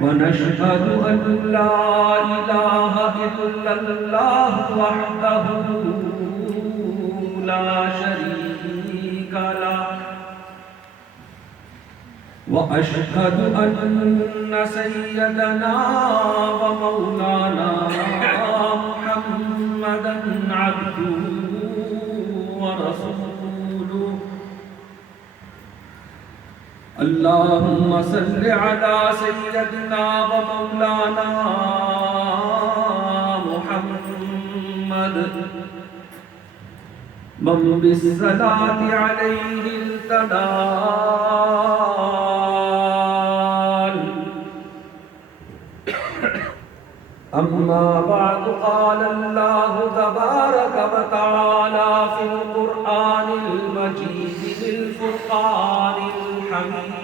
ونشهد أن لا إله إلا الله وحده لا شريك له وأشهد أن سيدنا ومولانا محمدا عبده ورسوله اللهم صل على سيدنا ومولانا محمد من بالصلاة عليه التنال أما بعد قال الله تبارك وتعالى في القرآن المجيد بالفرقان الحميد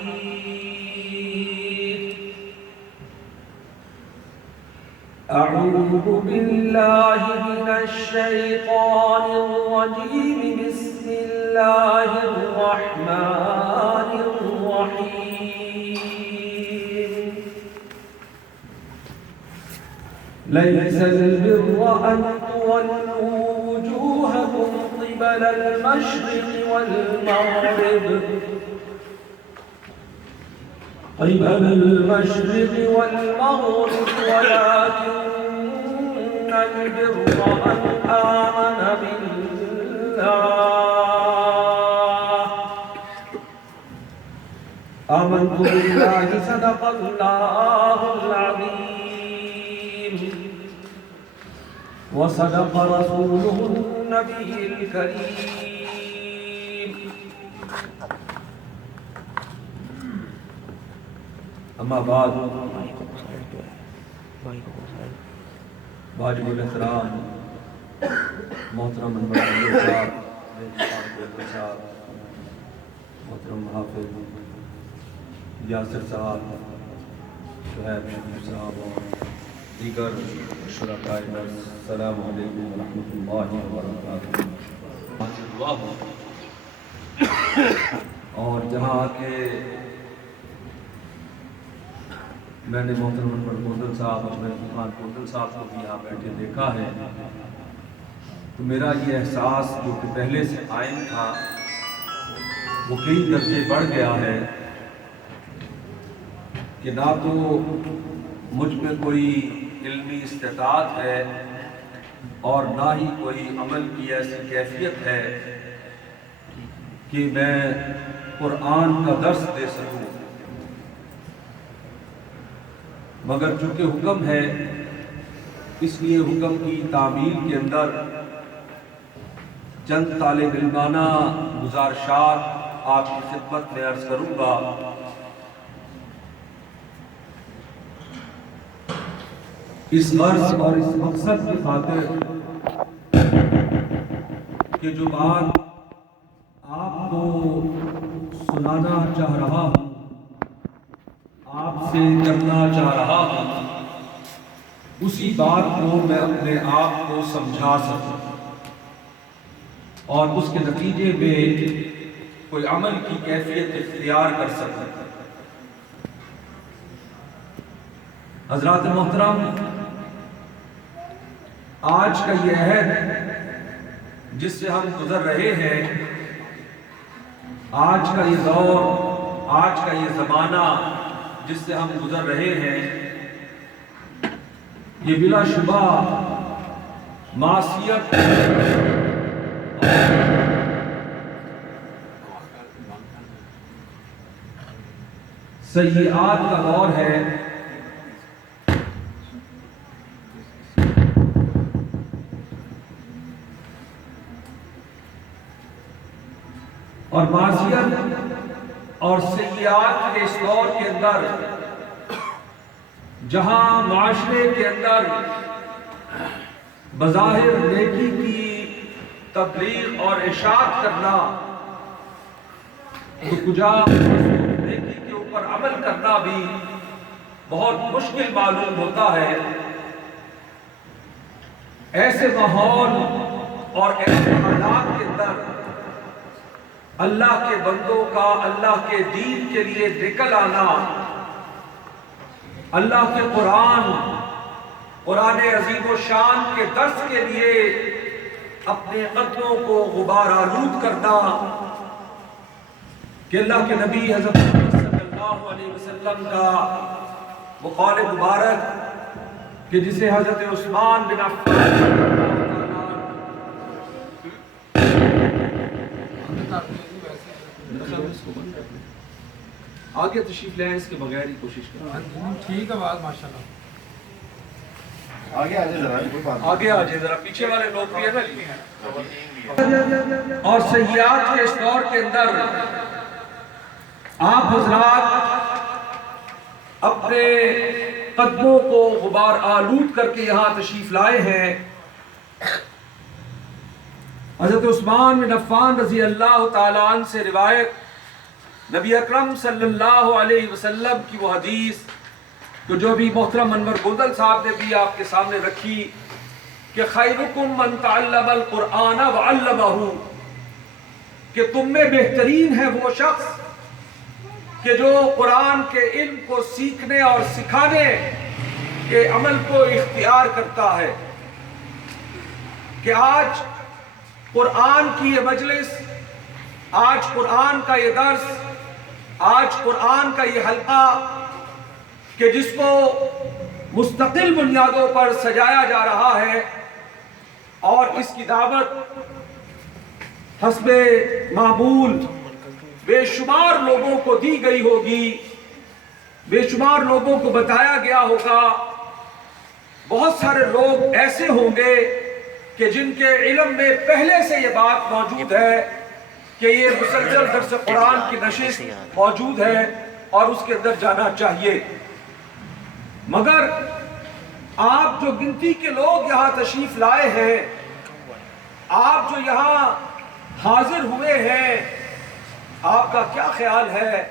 أعوذ بالله من الشيطان الرجيم بسم الله الرحمن الرحيم ليس البر أن تولوا وجوهكم قبل المشرق والمغرب ولكن البر من آمن بالله آمنت بالله صدق الله العظيم وصدق رسوله النبي الكريم اما بعد واجب الاحترام محترم منبر صاحب محترم حافظ یاسر صاحب شعیب شریف صاحب اور دیگر شرکاء درس السلام علیکم ورحمۃ اللہ وبرکاتہ اور جہاں کے میں نے محترم منبر کوندل صاحب اور میں خان کوندل صاحب کو بھی یہاں بیٹھے دیکھا ہے تو میرا یہ احساس جو کہ پہلے سے قائم تھا وہ کئی درجے بڑھ گیا ہے کہ نہ تو مجھ میں کوئی علمی استطاعت ہے اور نہ ہی کوئی عمل کی ایسی کیفیت ہے کہ میں قرآن کا درس دے سکوں، مگر چونکہ حکم ہے اس لیے حکم کی تعمیل کے اندر چند طالب علمانہ گزارشات آپ کی خدمت میں عرض کروں گا۔ اس غرض اور اس مقصد کی خاطر کہ جو بات آپ کو سنانا چاہ رہا ہوں، آپ سے کرنا چاہ رہا ہوں، اسی بات کو میں اپنے آپ کو سمجھا سکوں اور اس کے نتیجے میں کوئی عمل کی کیفیت اختیار کر سکوں۔ حضرات محترم، آج کا یہ عہد جس سے ہم گزر رہے ہیں، آج کا یہ دور، آج کا یہ زمانہ جس سے ہم گزر رہے ہیں، یہ بلا شبہ معصیت سیئات کا دور ہے۔ اور معصیت اور سیئات کے اس دور کے اندر جہاں معاشرے کے اندر بظاہر نیکی کی تبلیغ اور اشاعت کرنا تو کجا نیکی کے اوپر عمل کرنا بھی بہت مشکل معلوم ہوتا ہے۔ ایسے ماحول اور ایسے حالات کے اندر اللہ کے بندوں کا اللہ کے دین کے لیے نکل آنا اللہ کے قرآن عظیم و شان کے درس کے لیے اپنے قدموں کو غبار آلود کرنا کہ اللہ کے نبی حضرت صلی اللہ علیہ وسلم کا وہ قول مبارک کہ جسے حضرت عثمان بن عفان آگے تشریف لے آئیں، اس کے بغیر ہی کوشش کریں۔ ٹھیک ہے بات ماشاءاللہ۔ آگے آجے ذرا، کوئی بات نہیں۔ آگے آجے ذرا، پیچھے والے لوگ بھی ہیں نا۔ اور سیاحت کے اس دور کے اندر آپ حضرات اپنے قدموں کو غبار آلود کر کے یہاں تشریف لائے ہیں۔ حضرت عثمان بن عفان رضی اللہ تعالیٰ عنہ سے روایت، نبی اکرم صلی اللہ علیہ وسلم کی وہ حدیث تو جو بھی محترم انور گودل صاحب نے بھی آپ کے سامنے رکھی کہ خیرکم من تعلم القرآن وعلمہ، کہ تم میں بہترین ہے وہ شخص کہ جو قرآن کے علم کو سیکھنے اور سکھانے کے عمل کو اختیار کرتا ہے۔ کہ آج قرآن کی یہ مجلس، آج قرآن کا یہ درس، آج قرآن کا یہ حلقہ کہ جس کو مستقل بنیادوں پر سجایا جا رہا ہے اور اس کی دعوت حسب معمول بے شمار لوگوں کو دی گئی ہوگی، بے شمار لوگوں کو بتایا گیا ہوگا۔ بہت سارے لوگ ایسے ہوں گے کہ جن کے علم میں پہلے سے یہ بات موجود ہے کہ یہ مسلسل درس قرآن کی نشست موجود ہے اور اس کے اندر جانا چاہیے، مگر آپ جو گنتی کے لوگ یہاں تشریف لائے ہیں، آپ جو یہاں حاضر ہوئے ہیں، آپ کا کیا خیال ہے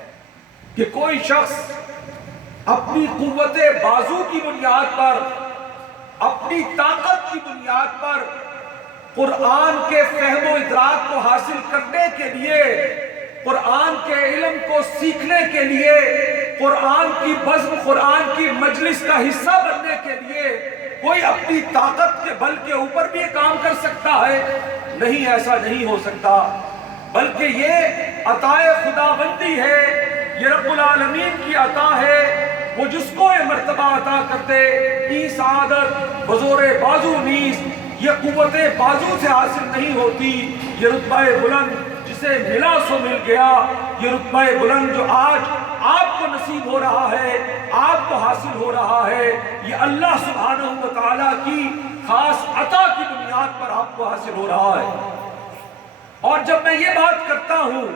کہ کوئی شخص اپنی قوت بازو کی بنیاد پر، اپنی طاقت کی بنیاد پر قرآن کے فہم و ادراک کو حاصل کرنے کے لیے، قرآن کے علم کو سیکھنے کے لیے، قرآن کی بزم، قرآن کی مجلس کا حصہ بننے کے لیے کوئی اپنی طاقت کے بل کے اوپر بھی یہ کام کر سکتا ہے؟ نہیں، ایسا نہیں ہو سکتا، بلکہ یہ عطا خداوندی ہے، یہ رب العالمین کی عطا ہے۔ وہ جس کو یہ مرتبہ عطا کرتے، ای سعادت بزور بازو نیز، یہ قوت بازو سے حاصل نہیں ہوتی، یہ رتبہ بلند جسے ملا سو مل گیا، یہ رتبہ بلند جو آج آپ کو نصیب ہو رہا ہے، آپ کو حاصل ہو رہا ہے، یہ اللہ سبحانہ و تعالیٰ کی خاص عطا کی بنیاد پر آپ کو حاصل ہو رہا ہے۔ اور جب میں یہ بات کرتا ہوں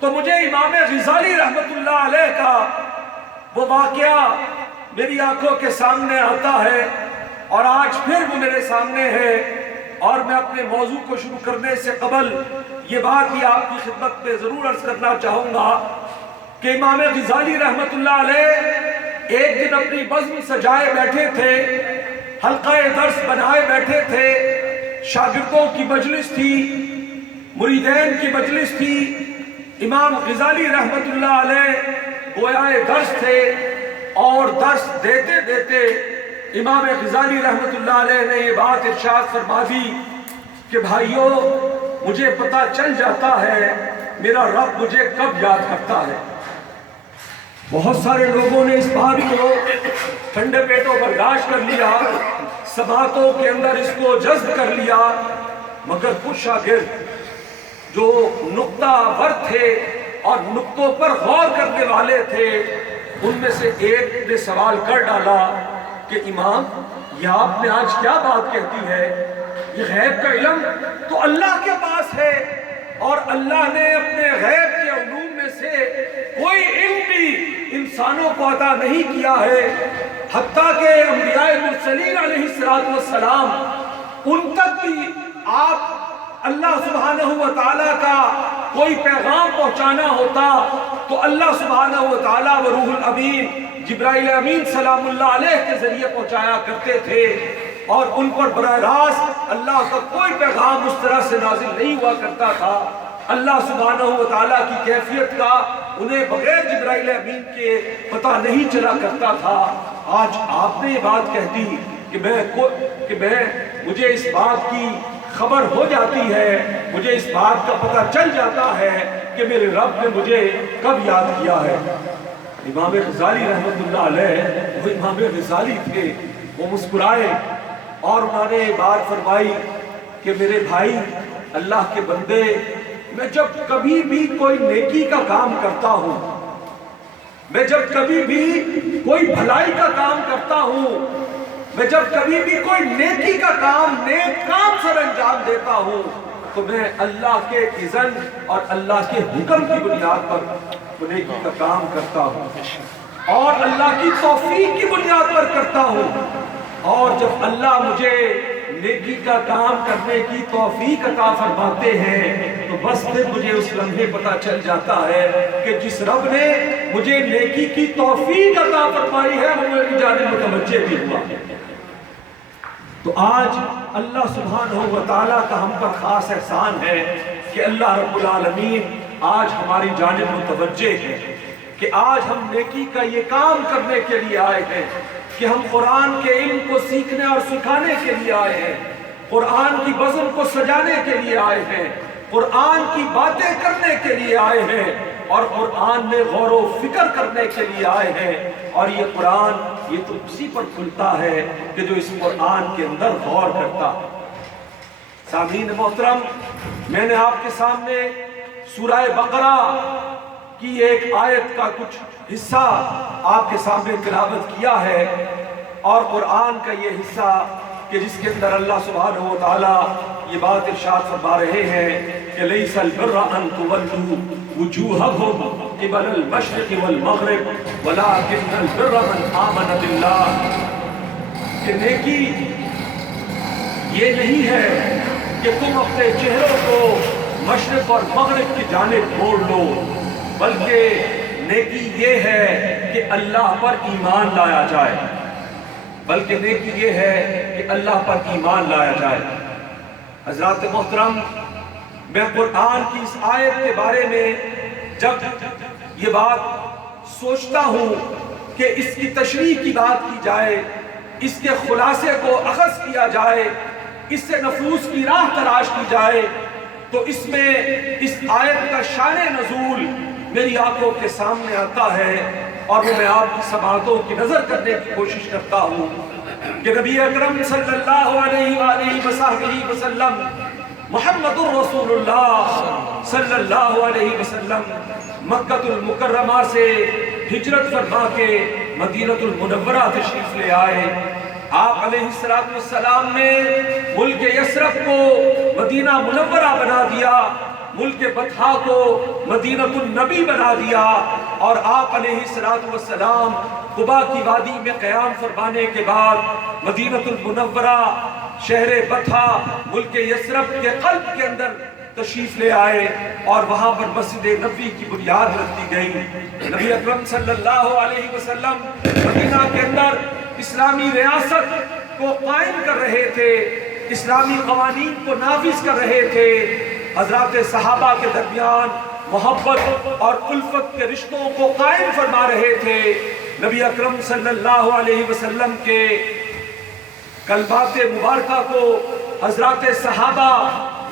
تو مجھے امام غزالی رحمت اللہ علیہ کا وہ واقعہ میری آنکھوں کے سامنے آتا ہے، اور آج پھر وہ میرے سامنے ہے۔ اور میں اپنے موضوع کو شروع کرنے سے قبل یہ بات بھی آپ کی خدمت میں ضرور عرض کرنا چاہوں گا کہ امام غزالی رحمت اللہ علیہ ایک دن اپنی بزم سجائے بیٹھے تھے، حلقہ درس بنائے بیٹھے تھے، شاگردوں کی مجلس تھی، مریدین کی مجلس تھی۔ امام غزالی رحمت اللہ علیہ گویائے درس تھے، اور درس دیتے دیتے امام غزالی رحمت اللہ علیہ نے یہ بات ارشاد فرما دی کہ بھائیو، مجھے پتہ چل جاتا ہے میرا رب مجھے کب یاد کرتا ہے۔ بہت سارے لوگوں نے اس بات کو ٹھنڈے پیٹوں برداشت کر لیا، سماعتوں کے اندر اس کو جذب کر لیا، مگر کچھ شاگرد جو نقطہ ور تھے اور نقطوں پر غور کرنے والے تھے، ان میں سے ایک نے سوال کر ڈالا کہ امام، یہ آپ نے آج کیا بات کہتی ہے؟ یہ غیب کا علم تو اللہ کے پاس ہے، اور اللہ نے اپنے غیب کے علوم میں سے کوئی علم بھی انسانوں کو عطا نہیں کیا ہے، حتیٰ کہ انبیاء مرسلین علیہ السلام ان تک بھی آپ اللہ سبحانہ و تعالیٰ کا کوئی پیغام پہنچانا ہوتا تو اللہ سبحانہ و تعالیٰ و روح الامین جبرائیل امین سلام اللہ علیہ کے ذریعے پہنچایا کرتے تھے، اور ان پر براہ راست اللہ کا کوئی پیغام اس طرح سے نازل نہیں ہوا کرتا تھا۔ اللہ سبحانہ و تعالیٰ کی کیفیت کا انہیں بغیر جبرائیل امین کے پتہ نہیں چلا کرتا تھا۔ آج آپ نے یہ بات کہہ دی کہ مجھے اس بات کی خبر ہو جاتی ہے، مجھے اس بات کا پتہ چل جاتا ہے کہ میرے رب نے مجھے کب یاد کیا ہے۔ امام غزالی رحمۃ اللہ علیہ وہ امام غزالی تھے، وہ مسکرائے اور انہوں نے بات فرمائی کہ میرے بھائی، اللہ کے بندے، میں جب کبھی بھی کوئی نیکی کا کام کرتا ہوں، میں جب کبھی بھی کوئی بھلائی کا کام کرتا ہوں، میں جب کبھی بھی کوئی نیکی کا کام، نیک کام سر انجام دیتا ہوں، تو میں اللہ کے اذن اور اللہ کے حکم کی بنیاد پر نیکی کا کام کرتا ہوں اور اللہ کی توفیق کی بنیاد پر کرتا ہوں۔ اور جب اللہ مجھے نیکی کا کام کرنے کی توفیق عطا فرماتے ہیں تو بس پھر مجھے اس لمحے پتہ چل جاتا ہے کہ جس رب نے مجھے نیکی کی توفیق عطا فرمائی ہے وہ میری جانب متوجہ بھی ہوا۔ تو آج اللہ سبحانہ و تعالیٰ کا ہم پر خاص احسان ہے کہ اللہ رب العالمین آج ہماری جانب متوجہ ہے کہ آج ہم نیکی کا یہ کام کرنے کے لیے آئے ہیں کہ ہم قرآن کے علم کو سیکھنے اور سکھانے کے لیے آئے ہیں، قرآن کی بزم کو سجانے کے لیے آئے ہیں، قرآن کی باتیں کرنے کے لیے آئے ہیں اور قرآن میں غور و فکر کرنے کے لیے آئے ہیں۔ اور یہ قرآن یہ تو اسی پر کھلتا ہے کہ جو اس قرآن کے اندر غور کرتا ہے۔ سامعین محترم، میں نے آپ کے سامنے سورہ بقرہ کی ایک آیت کا کچھ حصہ آپ کے سامنے تلاوت کیا ہے، اور قرآن کا یہ حصہ کہ جس کے اندر اللہ سبحانہ و تعالیٰ یہ بات ارشاد فرما رہے ہیں کہ لیس البر ان تولوا وجوہکم قبل المشرق والمغرب ولکن البر من آمن باللہ، کہ نیکی یہ نہیں ہے کہ تم اپنے چہروں کو مشرق اور مغرب کی جانب موڑ لو، بلکہ نیکی یہ ہے کہ اللہ پر ایمان لایا جائے، بلکہ نیکی یہ ہے کہ اللہ پر ایمان لایا جائے۔ حضرات محترم، میں قرآن کی اس آیت کے بارے میں جب یہ بات سوچتا ہوں کہ اس کی تشریح کی بات کی جائے، اس کے خلاصے کو اخذ کیا جائے، اس سے نفوس کی راہ تلاش کی جائے، تو اس میں اس آیت کا شان نزول میری آنکھوں کے سامنے آتا ہے، اور وہ میں آپ کی سماعتوں کی نظر کرنے کی کوشش کرتا ہوں کہ نبی اکرم صلی اللہ علیہ وآلہ وسلم محمد الرسول اللہ صلی اللہ علیہ وسلم مکہ المکرمہ سے ہجرت فرما کے مدینہ المنورہ تشریف لے آئے۔ آپ علیہ السلام نے ملک یثرب کو مدینہ منورہ بنا دیا، ملک بطحا کو مدینہ النبی بنا دیا، اور آپ علیہ السلام قباء کی وادی میں قیام فرمانے کے بعد مدینہ المنورہ شہر بطحا ملک یثرب کے قلب کے اندر تشریف لے آئے، اور وہاں پر مسجد نبوی کی بنیاد رکھ دی گئی۔ نبی اکرم صلی اللہ علیہ وسلم مدینہ کے اندر اسلامی ریاست کو قائم کر رہے تھے، اسلامی قوانین کو نافذ کر رہے تھے، حضرات صحابہ کے درمیان محبت اور الفت کے رشتوں کو قائم فرما رہے تھے۔ نبی اکرم صلی اللہ علیہ وسلم کے کلمات مبارکہ کو حضرات صحابہ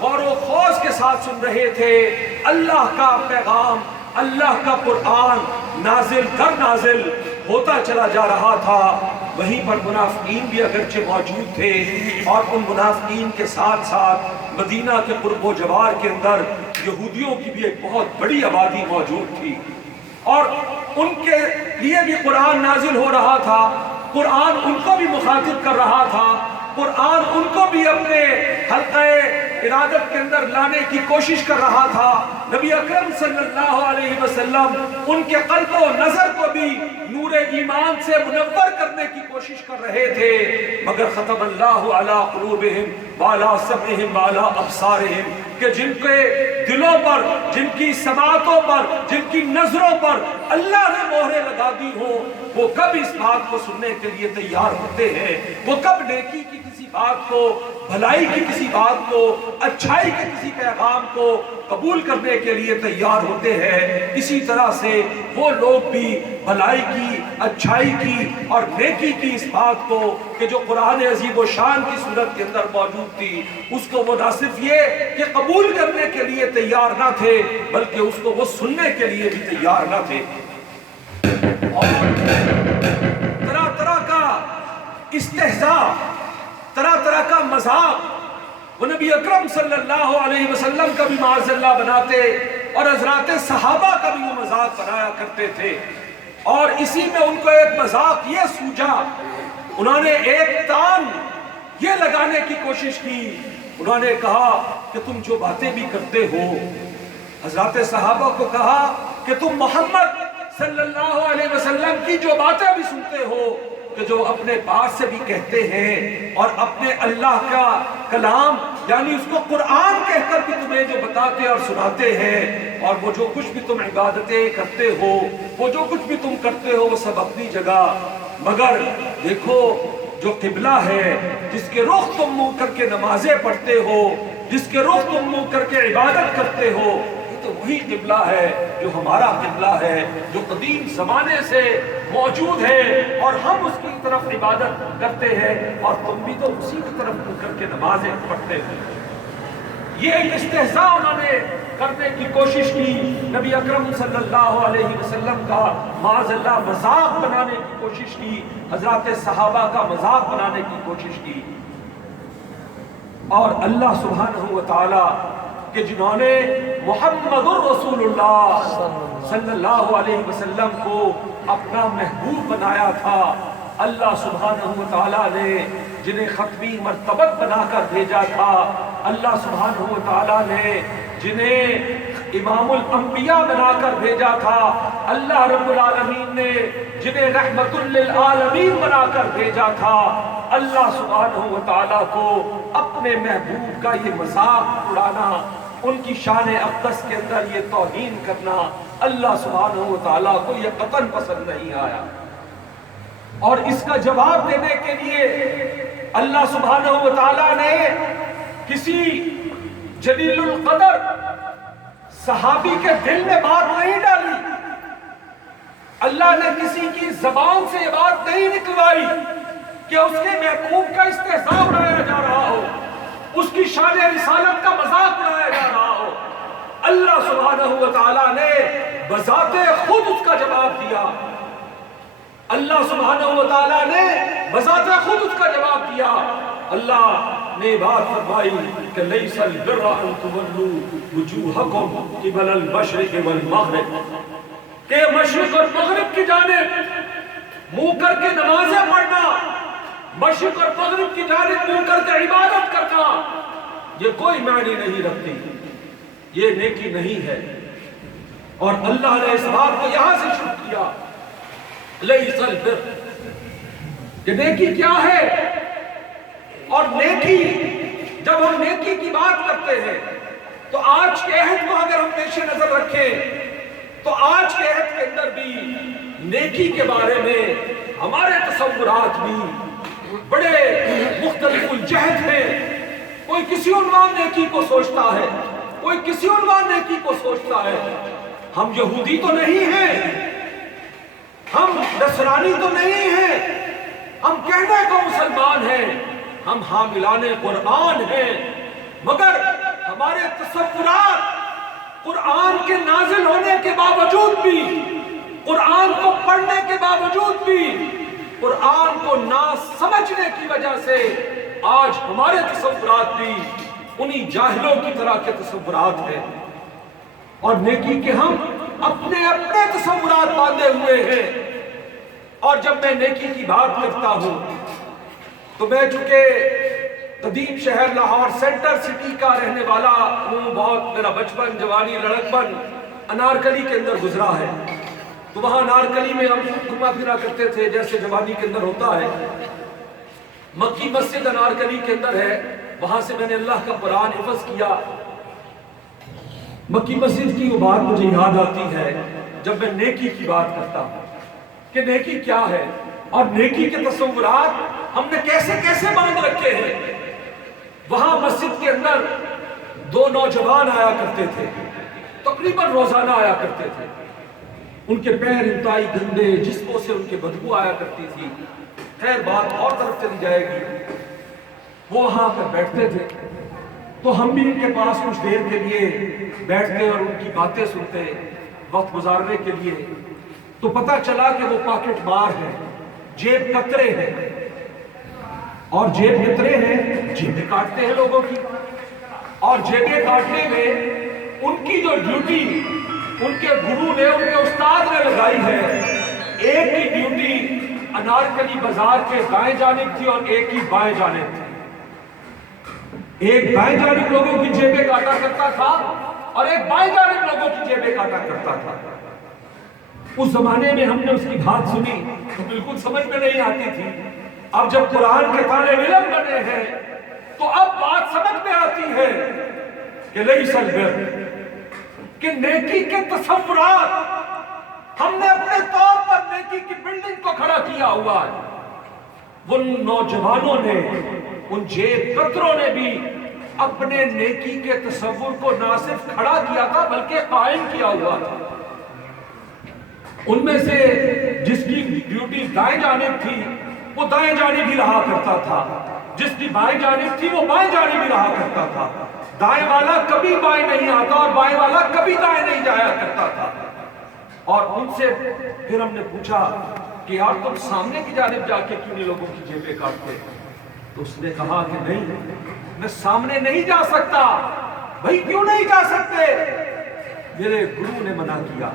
غور و خوض کے ساتھ سن رہے تھے۔ اللہ کا پیغام، اللہ کا قرآن نازل در نازل ہوتا چلا جا رہا تھا۔ وہیں پر منافقین بھی اگرچہ موجود تھے، اور ان منافقین کے ساتھ ساتھ مدینہ کے قرب و جوار کے اندر یہودیوں کی بھی ایک بہت بڑی آبادی موجود تھی، اور ان کے لیے بھی قرآن نازل ہو رہا تھا، قرآن ان کو بھی مخاطب کر رہا تھا، قرآن ان کو بھی اپنے حلقہ ارادت کے اندر لانے کی کوشش کر رہا تھا۔ نبی اکرم صلی اللہ علیہ وسلم ان کے قلب و نظر کو بھی نور ایمان سے منور کرنے کی کوشش کر رہے تھے، مگر ختم اللہ علی قلوبہم وعلی سمعہم وعلی ابصارہم، کہ جن کے دلوں پر، جن کی سماعتوں پر، جن کی نظروں پر اللہ نے مہریں لگا دی ہوں، وہ کب اس بات کو سننے کے لیے تیار ہوتے ہیں، وہ کب نیکی کی کسی بات کو، بھلائی کی کسی بات کو، اچھائی کے کسی پیغام کو قبول کرنے کے لیے تیار ہوتے ہیں، اسی طرح سے وہ لوگ بھی بھلائی کی، اچھائی کی اور نیکی کی اس بات کو کہ جو قرآن عظیم و شان کی صورت کے اندر موجود تھی، اس کو وہ نہ صرف یہ کہ قبول کرنے کے لیے تیار نہ تھے بلکہ اس کو وہ سننے کے لیے بھی تیار نہ تھے۔ اور طرح طرح کا استہزاء، طرح طرح کا مذاق وہ نبی اکرم صلی اللہ علیہ وسلم کا بھی معاذ اللہ بناتے اور حضرات صحابہ کا بھی وہ مذاق بنایا کرتے تھے۔ اور اسی میں ان کو ایک مذاق یہ سوجا، انہوں نے ایک تان یہ لگانے کی کوشش کی، انہوں نے کہا کہ تم جو باتیں بھی کرتے ہو، حضرات صحابہ کو کہا کہ تم محمد صلی اللہ علیہ وسلم کی جو باتیں بھی سنتے ہو، کہ جو اپنے باپ سے بھی کہتے ہیں اور اپنے اللہ کا کلام یعنی اس کو قرآن کہہ کر بھی تمہیں جو بتاتے اور سناتے ہیں، اور وہ جو کچھ بھی تم عبادتیں کرتے ہو، وہ جو کچھ بھی تم کرتے ہو وہ سب اپنی جگہ، مگر دیکھو جو قبلہ ہے، جس کے رخ تم منہ کر کے نمازیں پڑھتے ہو، جس کے رخ تم منہ کر کے عبادت کرتے ہو، یہ تو وہی قبلہ ہے جو ہمارا قبلہ ہے، جو قدیم زمانے سے موجود ہے اور ہم اس کی طرف عبادت کرتے ہیں، اور تم بھی تو اسی کی طرف منہ کر کے نمازیں پڑھتے ہو۔ یہ ایک استہزاء انہوں نے کرنے کی کوشش کی، نبی اکرم صلی اللہ علیہ وسلم کا معاذ اللہ مذاق بنانے کی کوشش کی، حضرات صحابہ کا مذاق بنانے کی کوشش کی۔ اور اللہ سبحانہ و تعالی کہ جنہوں نے محمد الرسول اللہ صلی اللہ علیہ وسلم کو اپنا محبوب بنایا تھا، اللہ سبحانہ و تعالیٰ نے جنہیں ختمی مرتبت بنا کر بھیجا تھا، اللہ سبحانہ و تعالیٰ نے جنہیں امام الانبیاء بنا کر بھیجا تھا، اللہ رب العالمین نے جنہیں رحمت للعالمین بنا کر بھیجا تھا، اللہ سبحانہ و تعالیٰ کو اپنے محبوب کا یہ مذاق اڑانا، ان کی شان اقدس کے اندر یہ توہین کرنا، اللہ سبحانہ و تعالیٰ کو یہ قطعاً پسند نہیں آیا۔ اور اس کا جواب دینے کے لیے اللہ سبحانہ و تعالیٰ نے کسی جلیل القدر صحابی کے دل میں بات نہیں ڈالی، اللہ نے کسی کی زبان سے یہ بات نہیں نکلوائی کہ اس کے محبوب کا استہزاء اڑایا جا رہا ہو، اس کی شان رسالت کا مذاق اڑایا جا رہا ہو۔ اللہ سبحانہ و تعالیٰ نے بذات خود اس کا جواب دیا، اللہ سبحانہ و تعالیٰ نے بذات خود اس کا جواب دیا۔ اللہ نے بات فرمائی کہ لیس البر ان تولوا وجوہکم قبل المشرق والمغرب، کہ مشرق اور مغرب کی جانب منہ کر کے نمازیں پڑھنا، مشرق اور مغرب کی جانب منہ کر کے عبادت کرنا یہ کوئی معنی نہیں رکھتی، یہ نیکی نہیں ہے۔ اور اللہ نے اس بات کو یہاں سے شروع کیا، لیس البر، کہ نیکی کیا ہے، اور نیکی جب ہم نیکی کی بات کرتے ہیں تو آج کے عہد کو اگر ہم پیش نظر رکھیں تو آج کے عہد کے اندر بھی نیکی کے بارے میں ہمارے تصورات بھی بڑے مختلف الجہد ہیں۔ کوئی کسی عنوان نیکی کو سوچتا ہے، کوئی کسی عنوان نیکی کو سوچتا ہے۔ ہم یہودی تو نہیں ہیں، ہم نصرانی تو نہیں ہیں، ہم کہنے کو مسلمان ہیں، ہم حاملان قرآن ہیں، مگر ہمارے تصورات قرآن کے نازل ہونے کے باوجود بھی، قرآن کو پڑھنے کے باوجود بھی، قرآن کو نہ سمجھنے کی وجہ سے آج ہمارے تصورات بھی انہی جاہلوں کی طرح کے تصورات ہیں، اور نیکی کے ہم اپنے اپنے تصورات باندھے ہوئے ہیں۔ اور جب میں نیکی کی بات کرتا ہوں تو میں چونکہ قدیم شہر لاہور سینٹر سٹی کا رہنے والا ہوں، بہت میرا بچپن، جوانی، لڑکپن انارکلی کے اندر گزرا ہے، تو وہاں انارکلی میں ہم گھوما پھرا کرتے تھے جیسے جوانی کے اندر ہوتا ہے۔ مکی مسجد انارکلی کے اندر ہے، وہاں سے میں نے اللہ کا قرآن حفظ کیا۔ مکی مسجد کی وہ بات مجھے یاد آتی ہے جب میں نیکی کی بات کرتا ہوں کہ نیکی کیا ہے، اور نیکی کے تصورات ہم نے کیسے کیسے باندھ رکھے ہیں۔ وہاں مسجد کے اندر دو نوجوان آیا کرتے تھے، تقریباً روزانہ آیا کرتے تھے۔ ان کے پیر انتہائی گندے، جسموں سے ان کے بدبو آیا کرتی تھی۔ خیر بات اور طرف چلی جائے گی۔ وہ وہاں پر بیٹھتے تھے تو ہم بھی ان کے پاس کچھ دیر کے لیے بیٹھتے اور ان کی باتیں سنتے وقت گزارنے کے لیے۔ تو پتہ چلا کہ وہ پاکٹ مار ہیں، جیب کترے ہیں، اور جیب کترے ہیں، جیبیں کاٹتے ہیں لوگوں کی، اور جیبیں کاٹنے میں ان کی جو ڈیوٹی ان کے گرو نے، ان کے استاد نے لگائی ہے، ایک کی ڈیوٹی انارکلی بازار کے دائیں جانب تھی اور ایک کی بائیں جانب تھی۔ ایک دائیں جانب لوگوں کی جیبیں کاٹا کرتا تھا اور ایک بائیں جانب لوگوں کی جیبیں کاٹا کرتا تھا۔ اس زمانے میں ہم نے اس کی بات سنی تو بالکل سمجھ میں نہیں آتی تھی۔ اب جب قرآن کے طالب علم بنے ہیں تو اب بات سمجھ میں آتی ہے کہ لیس البر، کہ نیکی کے تصورات ہم نے اپنے طور پر نیکی کی بلڈنگ کو کھڑا کیا ہوا ہے۔ ان نوجوانوں نے، ان جیب کتروں نے بھی اپنے نیکی کے تصور کو نہ صرف کھڑا کیا تھا بلکہ قائم کیا ہوا تھا۔ ان میں سے جس کی ڈیوٹی دائیں جانب تھی وہ دائیں جانب ہی رہا کرتا تھا، جس کی بائیں جانب تھی وہ بائیں جانب ہی رہا کرتا تھا۔ دائیں والا کبھی بائیں نہیں آتا اور بائیں والا کبھی دائیں نہیں جایا کرتا تھا۔ اور ان سے پھر ہم نے پوچھا کہ یار تم سامنے کی جانب جا کے کیوں نہیں لوگوں کی جیبیں کاٹتے؟ تو اس نے کہا کہ نہیں، میں سامنے نہیں جا سکتا۔ بھائی کیوں نہیں جا سکتے؟ میرے گرو نے منع کیا،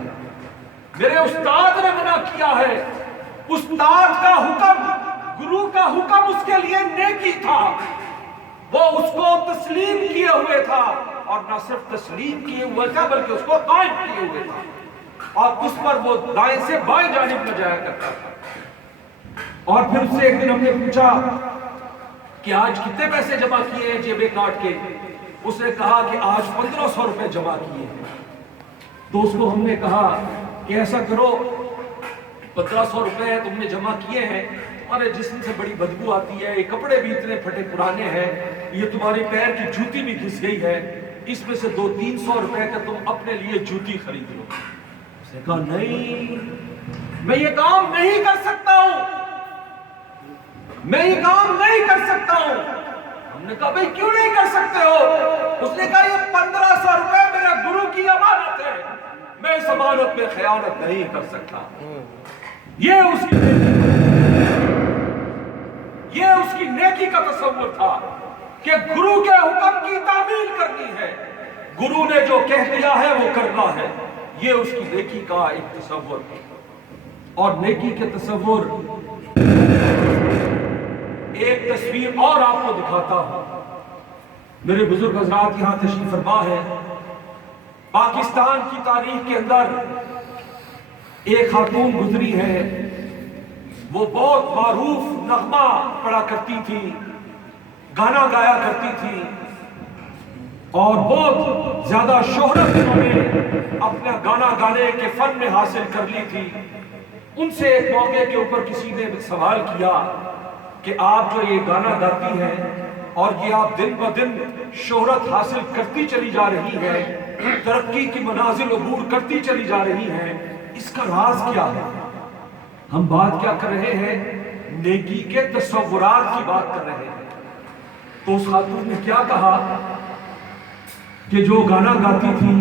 میرے استاد نے منع کیا ہے۔ استاد کا حکم، گرو کا حکم اس کے لیے نیکی تھا، وہ اس کو تسلیم کیے ہوئے تھا، اور نہ صرف تسلیم کیے ہوئے تھا بلکہ اس کو قائم کیے ہوئے تھا، اور اس پر وہ دائیں سے بائیں جانب نہ جایا کرتا تھا۔ اور پھر اس سے ایک دن ہم نے پوچھا کہ آج کتنے پیسے جمع کیے ہیں جیبیں کاٹ کے؟ اس نے کہا کہ آج 1500 روپے جمع کیے ہیں۔ تو اس کو ہم نے کہا کہ ایسا کرو، 1500 روپے تم نے جمع کیے ہیں، تمہارے جسم سے بڑی بدبو آتی ہے، یہ کپڑے بھی اتنے پھٹے پرانے ہیں، یہ تمہاری پیر کی جوتی بھی گھس گئی ہے، اس میں سے 200-300 روپے کا تم اپنے لیے جوتی خرید لو۔ اس نے کہا نہیں، میں یہ کام نہیں کر سکتا ہوں، میں یہ کام نہیں کر سکتا ہوں۔ ہم نے کہا بھئی کیوں نہیں کر سکتے ہو؟ اس نے کہا یہ 1500 روپے میرے گرو کی امانت ہے، میں اس امانت میں خیانت نہیں کر سکتا۔ یہ اس کی نیکی کا تصور تھا کہ گرو کے حکم کی تعمیل کرنی ہے، گرو نے جو کہہ دیا ہے وہ کرنا ہے۔ یہ اس کی نیکی کا ایک تصور ہے۔ اور نیکی کے تصور، ایک تصویر اور آپ کو دکھاتا ہوں۔ میرے بزرگ حضرات یہاں تشریف فرما ہے، پاکستان کی تاریخ کے اندر ایک خاتون گزری ہے، وہ بہت معروف نغمہ پڑھا کرتی تھی، گانا گایا کرتی تھی، اور بہت زیادہ شہرت انہوں نے اپنا گانا گانے کے فن میں حاصل کر لی تھی۔ ان سے ایک موقع کے اوپر کسی نے سوال کیا کہ آپ جو یہ گانا گاتی ہیں اور یہ آپ دن بہ دن شہرت حاصل کرتی چلی جا رہی ہے، ترقی کی منازل عبور کرتی چلی جا رہی ہیں، اس کا راز کیا ہے؟ ہم بات کیا کر رہے ہیں؟ نیکی کے تصورات کی بات کر رہے ہیں۔ تو اس خاتون نے کیا کہا کہ جو گانا گاتی تھی،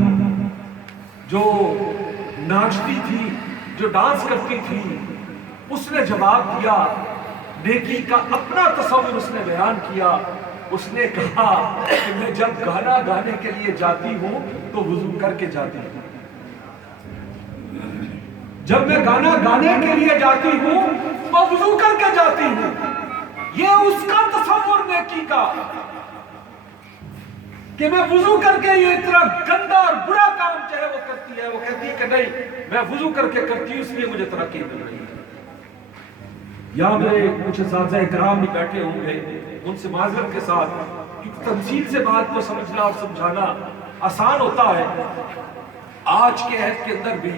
جو ناچتی تھی، جو ڈانس کرتی تھی، اس نے جواب دیا، نیکی کا اپنا تصور اس نے بیان کیا۔ اس نے کہا کہ میں جب گانا گانے کے لیے جاتی ہوں تو وضو کر کے جاتی ہوں، جب میں گانا گانے کے لیے جاتی ہوں تو وضو کر کے جاتی ہوں۔ یہ اس کا تصور نیکی کا کہ میں وضو کر کے یہ اتنا گندا اور برا کام چاہے وہ کرتی ہے، وہ کہتی ہے کہ نہیں میں وضو کر کے کرتی ہوں اس لیے مجھے ترقی مل رہی ہے۔ یہاں میرے کچھ اساتذہ کرام بھی بیٹھے ہوں گے، ان سے معذرت کے ساتھ، کیونکہ تمثیل سے بات کو سمجھنا اور سمجھانا آسان ہوتا ہے۔ آج کے عہد کے اندر بھی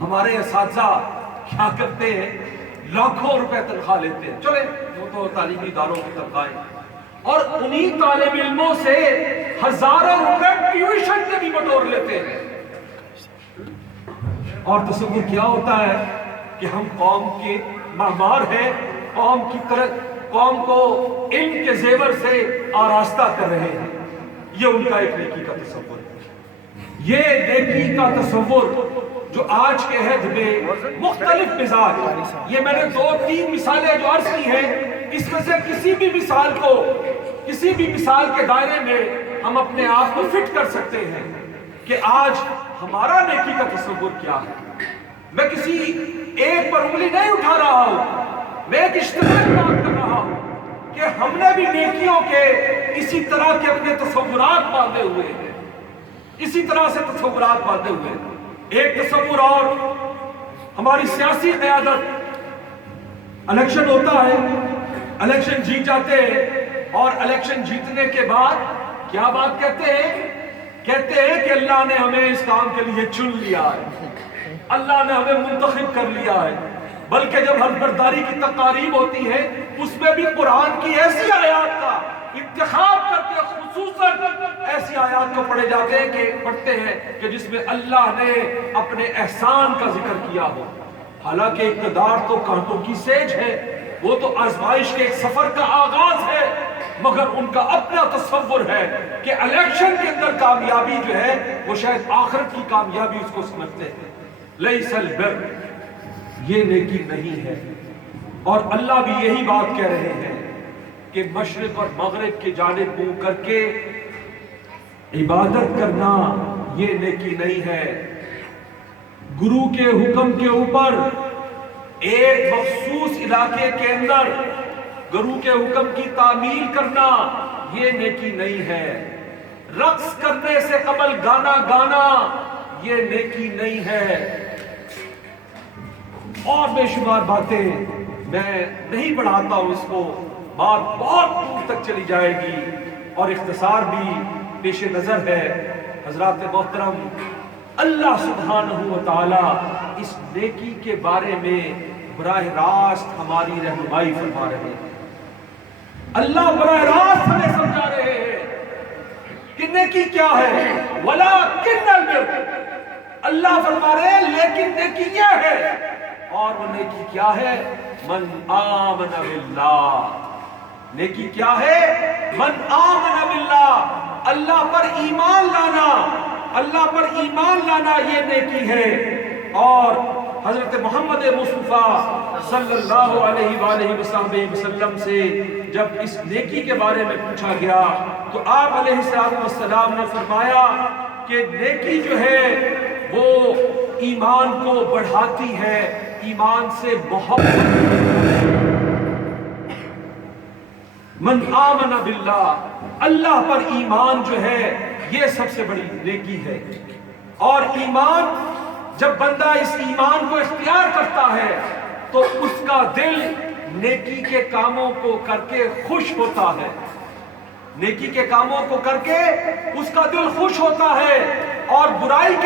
ہمارے اساتذہ کیا کرتے ہیں؟ لاکھوں روپے تنخواہ لیتے ہیں، چلے وہ تو تعلیمی اداروں کی تنخواہیں، اور انہی طالب علموں سے ہزاروں روپے ٹیوشن کے بھی بٹور لیتے ہیں۔ اور تصور کیا ہوتا ہے کہ ہم قوم کے معمار ہیں، قوم کو علم کے زیور سے آراستہ کر رہے ہیں۔ یہ ان کا ایک نیکی کا تصور ہے۔ یہ نیکی کا تصور جو آج کے عہد میں مختلف مزاج، یہ میں نے 2-3 مثالیں جو عرض کی ہیں، اس میں سے کسی بھی مثال کے دائرے میں ہم اپنے آپ کو فٹ کر سکتے ہیں کہ آج ہمارا نیکی کا تصور کیا ہے۔ میں کسی ایک پر انگلی نہیں اٹھا رہا ہوں، میں ایک اشتراک بات کر رہا ہوں کہ ہم نے بھی نیکیوں کے اسی طرح کے اپنے تصورات باندھے ہوئے ہیں، اسی طرح سے تصورات باندھے ہوئے ہیں۔ ایک تصور اور، ہماری سیاسی قیادت، الیکشن ہوتا ہے، الیکشن جیت جاتے ہیں، اور الیکشن جیتنے کے بعد کیا بات کہتے ہیں؟ کہتے ہیں کہ اللہ نے ہمیں اس کام کے لیے چن لیا ہے، اللہ نے ہمیں منتخب کر لیا ہے۔ بلکہ جب حلف برداری کی تقاریب ہوتی ہے، اس میں بھی قرآن کی ایسی آیات کا انتخاب کر کے خصوصاً ایسی آیات کو پڑھتے ہیں کہ جس میں اللہ نے اپنے احسان کا ذکر کیا ہو۔ حالانکہ اقتدار تو کانٹوں کی سیج ہے، وہ تو آزمائش کے ایک سفر کا آغاز ہے، مگر ان کا اپنا تصور ہے کہ الیکشن کے اندر کامیابی جو ہے وہ شاید آخرت کی کامیابی اس کو سمجھتے ہیں۔ لیس البر، یہ نیکی نہیں ہے۔ اور اللہ بھی یہی بات کہہ رہے ہیں کہ مشرق اور مغرب کی جانب منہ کر کے عبادت کرنا یہ نیکی نہیں ہے۔ گرو کے حکم کے اوپر ایک مخصوص علاقے کے اندر گرو کے حکم کی تعمیل کرنا یہ نیکی نہیں ہے۔ رقص کرنے سے قبل گانا گانا یہ نیکی نہیں ہے۔ اور بے شمار باتیں میں نہیں بڑھاتا ہوں، اس کو بات بہت دور تک چلی جائے گی، اور اختصار بھی پیش نظر ہے۔ حضرات محترم، اللہ سبحانہ و تعالی اس نیکی کے بارے میں براہ راست ہماری رہنمائی فرما رہے ہیں۔ اللہ براہ راست ہمیں سمجھا رہے ہیں کہ نیکی کیا ہے۔ وَلَٰكِنَّ الْبِرَّ، اللہ فرما رہے ہیں لیکن نیکی یہ ہے، اور وہ نیکی کیا ہے؟ من آمن باللہ۔ نیکی کیا ہے؟ من آمن باللہ، اللہ پر ایمان لانا، اللہ پر ایمان لانا یہ نیکی ہے۔ اور حضرت محمد مصطفیٰ صلی اللہ علیہ وآلہ وسلم سے جب اس نیکی کے بارے میں پوچھا گیا تو آپ علیہ السلام نے فرمایا کہ نیکی جو ہے وہ ایمان کو بڑھاتی ہے، ایمان سے محبت۔ من آمن باللہ، اللہ پر ایمان جو ہے یہ سب سے بڑی نیکی ہے۔ اور ایمان، جب بندہ اس ایمان کو اختیار کرتا ہے تو اس کا دل نیکی کے کاموں کو کر کے خوش ہوتا ہے، نیکی کے کاموں کو کر کے اس کا دل خوش ہوتا ہے، اور برائی کے